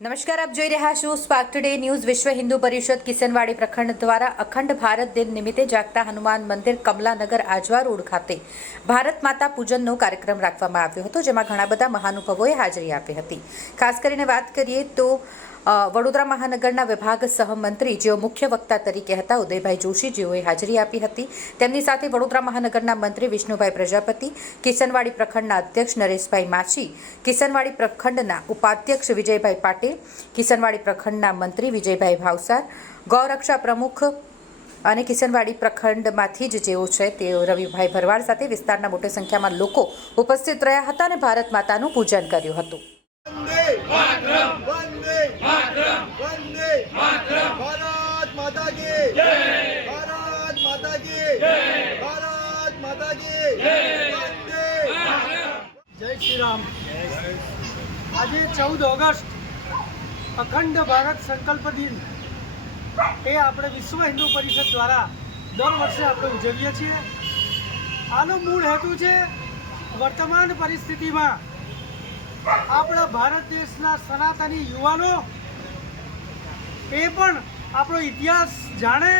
નમસ્કાર, આપ જોઈ રહ્યા છો સ્પાર્ક ટુડે ન્યૂઝ વિશ્વ હિન્દુ પરિષદ કિસનવાડી પ્રખંડ દ્વારા અખંડ ભારત દિન નિમિત્તે જાગતા હનુમાન મંદિર કમલાનગર આજવા રોડ ખાતે ભારત માતા પૂજનનો કાર્યક્રમ રાખવામાં આવ્યો હતો, જેમાં ઘણા બધા મહાનુભાવોએ હાજરી આપી હતી. ખાસ કરીને વાત કરીએ તો વડોદરા મહાનગરના વિભાગ સહમંત્રી જેઓ મુખ્ય વક્તા તરીકે હતા, ઉદયભાઈ જોશી જેઓએ હાજરી આપી હતી. તેમની સાથે વડોદરા મહાનગરના મંત્રી વિષ્ણુભાઈ પ્રજાપતિ, કિશનવાડી પ્રખંડના અધ્યક્ષ નરેશભાઈ માછી, કિશનવાડી પ્રખંડના ઉપાધ્યક્ષ વિજયભાઈ પાટીલ, કિશનવાડી પ્રખંડના મંત્રી વિજયભાઈ ભાવસાર, ગૌરક્ષા પ્રમુખ અને કિશનવાડી પ્રખંડમાંથી જ જેઓ છે તેઓ રવિભાઈ ભરવાડ સાથે વિસ્તારના મોટી સંખ્યામાં લોકો ઉપસ્થિત રહ્યા હતા અને ભારત માતાનું પૂજન કર્યું હતું. જય શ્રી રામ આજે ચૌદ ઓગસ્ટ, અખંડ ભારત સંકલ્પ દિન. એ આપણે વિશ્વ હિન્દુ પરિષદ દ્વારા દર વર્ષે આપણે ઉજવીએ છીએ. આનો મૂળ હેતુ છે વર્તમાન પરિસ્થિતિમાં આપણા ભારત દેશના સનાતની યુવાનો એ પણ આપણો ઇતિહાસ જાણે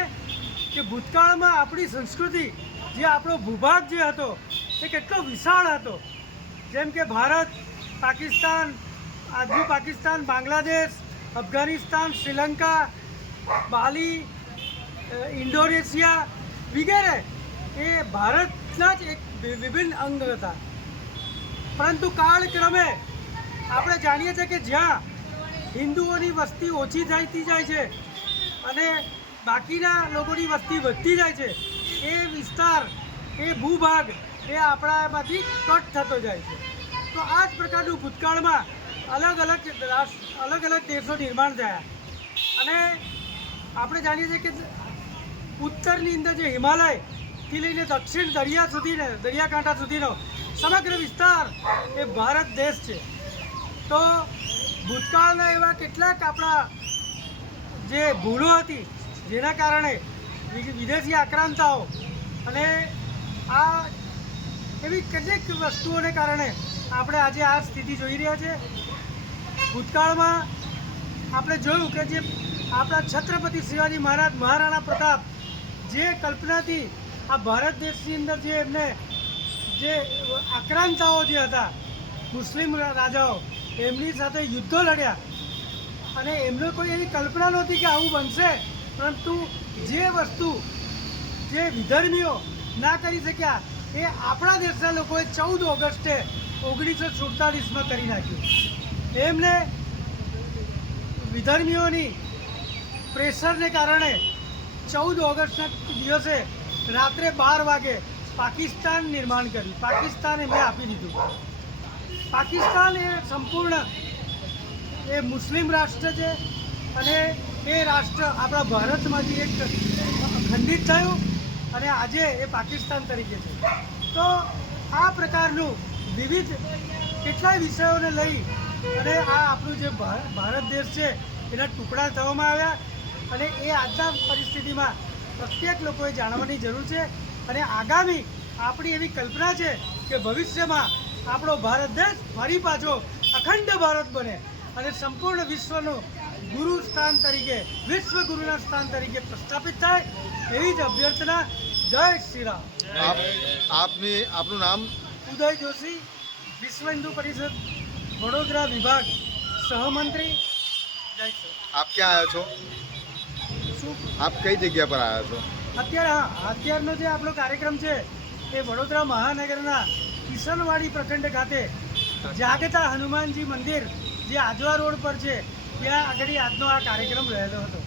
કે ભૂતકાળમાં આપણી સંસ્કૃતિ જે આપણો ભૂભાગ જે હતો, એ કેટલો વિશાળ હતો. જેમ કે ભારત, પાકિસ્તાન આજનું પાકિસ્તાન, બાંગ્લાદેશ, અફઘાનિસ્તાન, શ્રીલંકા બાલી ઇન્ડોનેશિયા વગેરે, એ ભારતના જ એક વિભિન્ન અંગ હતા. પરંતુ કાળક્રમે આપણે જાણીએ છીએ કે જ્યાં હિન્દુઓની વસ્તી ઓછી થતી જાય છે અને બાકીના લોકોની વસ્તી વધતી જાય છે. એ વિસ્તાર, એ ભૂભાગ, એ આપણામાંથી કટ થતો જાય છે. તો આ જ પ્રકારનું ભૂતકાળમાં અલગ અલગ રાષ્ટ્ર અલગ અલગ દેશો નિર્માણ થયા. અને આપણે જાણીએ છીએ કે ઉત્તરની અંદર જે હિમાલયથી લઈને દક્ષિણ દરિયા સુધીને, દરિયાકાંઠા સુધીનો સમગ્ર વિસ્તાર એ ભારત દેશ છે. તો ભૂતકાળના એવા કેટલાક આપણા જે ભૂલો હતી જેના કારણે વિદેશી આક્રાંતાઓ અને આ એવી કેટલીક વસ્તુઓને કારણે આપણે આજે આ સ્થિતિ જોઈ રહ્યા છે. ભૂતકાળમાં આપણે જોયું કે જે આપણા છત્રપતિ શિવાજી મહારાજ મહારાણા પ્રતાપ જે કલ્પનાથી આ ભારત દેશની અંદર જે એમને જે આક્રાંતાઓ જે હતા, મુસ્લિમ રાજાઓ, એમની સાથે યુદ્ધો લડ્યા અને એમને કોઈ એવી કલ્પના નહોતી કે આવું બનશે. પરંતુ જે વસ્તુ જે વિધર્મીઓ ના કરી શક્યા એ આપણા દેશના લોકોએ ચૌદ ઓગસ્ટે ઓગણીસો સુડતાલીસમાં કરી નાખ્યું. એમને વિધર્મીઓની પ્રેશરને કારણે ચૌદ ઓગસ્ટના દિવસે રાત્રે બાર વાગે પાકિસ્તાન નિર્માણ કર્યું. પાકિસ્તાન એમને આપી દીધું. પાકિસ્તાન એ સંપૂર્ણ એ મુસ્લિમ રાષ્ટ્ર છે અને એ રાષ્ટ્ર આપણા ભારતમાંથી એક ખંડિત થયું અને આજે એ પાકિસ્તાન તરીકે છે. તો આ પ્રકારનું વિવિધ કેટલાય વિષયોને લઈ અને આ આપણું જે ભારત દેશ છે, એના ટુકડા થવામાં આવ્યા અને એ આજના પરિસ્થિતિમાં પ્રત્યેક લોકોએ જાણવાની જરૂર છે અને આગામી આપણી એવી કલ્પના છે કે ભવિષ્યમાં આપણો ભારત દેશ ફરી પાછો અખંડ ભારત બને અને સંપૂર્ણ વિશ્વનું ગુરુ સ્થાન તરીકે વિશ્વ ગુરુના સ્થાન તરીકે પ્રસ્થાપિત થાય એવી જ અભ્યર્થના જય શ્રી રામ આપ આપની આપનું નામ? ઉદય જોશી વિશ્વ હિન્દુ પરિષદ વડોદરા વિભાગ સહમંત્રી. જય શ્રી આપ ક્યાં આવ્યા છો? શું? આપ કઈ જગ્યા પર આવ્યા છો? અત્યારે હા અત્યારનો જે આપણો કાર્યક્રમ છે એ વડોદરા મહાનગરના કિશનવાડી પ્રખંડ ખાતે જાગતા હનુમાનજી મંદિર જે આજવા રોડ પર છે ત્યાં આગળ આજનો આ કાર્યક્રમ રહેલો હતો.